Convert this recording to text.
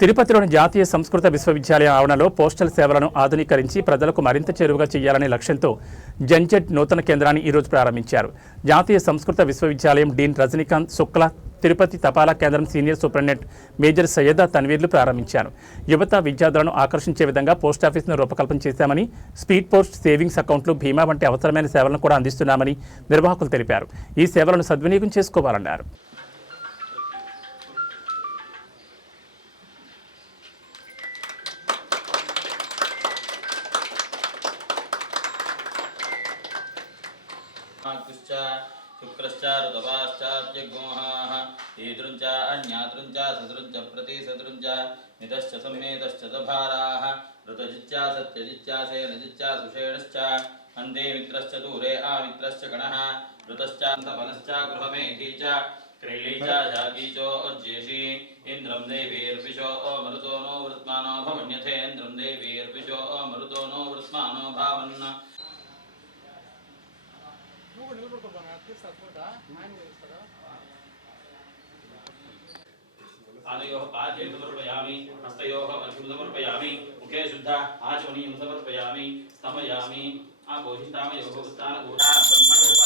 తిరుపతిలోని జాతీయ సంస్కృత విశ్వవిద్యాలయ ఆవరణలో పోస్టల్ సేవలను ఆధునీకరించి ప్రజలకు మరింత చేరువగా చేయాలనే లక్ష్యంతో జంజెట్ నూతన కేంద్రాన్ని ఈరోజు ప్రారంభించారు. జాతీయ సంస్కృత విశ్వవిద్యాలయం డీన్ రజనీకాంత్ శుక్లా, తిరుపతి తపాలా కేంద్రం సీనియర్ సూపరింటెండెంట్ మేజర్ సయ్యదా తన్వీర్లు ప్రారంభించారు. యువత విద్యార్థులను ఆకర్షించే విధంగా పోస్టాఫీసును రూపకల్పన చేశామని, స్పీడ్ పోస్ట్, సేవింగ్స్ అకౌంట్లు, బీమా వంటి అవసరమైన సేవలను కూడా అందిస్తున్నామని నిర్వాహకులు తెలిపారు. ఈ సేవలను సద్వినియోగం చేసుకోవాలన్నారు. शुक्रश्च ऋतवाश्चात्यगोहाः ईदृञ्च अन्यातृञ्च सदृञ्च प्रतिसदृञ्च मितश्च सम्मेतश्च दभाराः ऋतजिच्च सत्यजिच्च सेनजिच्च सुषेणश्च अन्धे मित्रश्च दूरे आमित्रश्च गणः ऋतश्च सफलश्च गृहमेधी च क्रीली च शाकी चोज्येषी इन्द्रं देवीर्विशो मरुतो नो वृत्मानो भवन्यथेन्द्रं देवीर्विशो मरुतो नो वृत्मानो भावन् आदयोः पाद्यं समर्पयामि, हस्तयोः अर्घ्यं समर्पयामि, मुखे शुद्ध आचमनीयं समर्पयामि, स्तमयामि, आपोषितामयोः स्थानकूटा ब्रह्मणोपा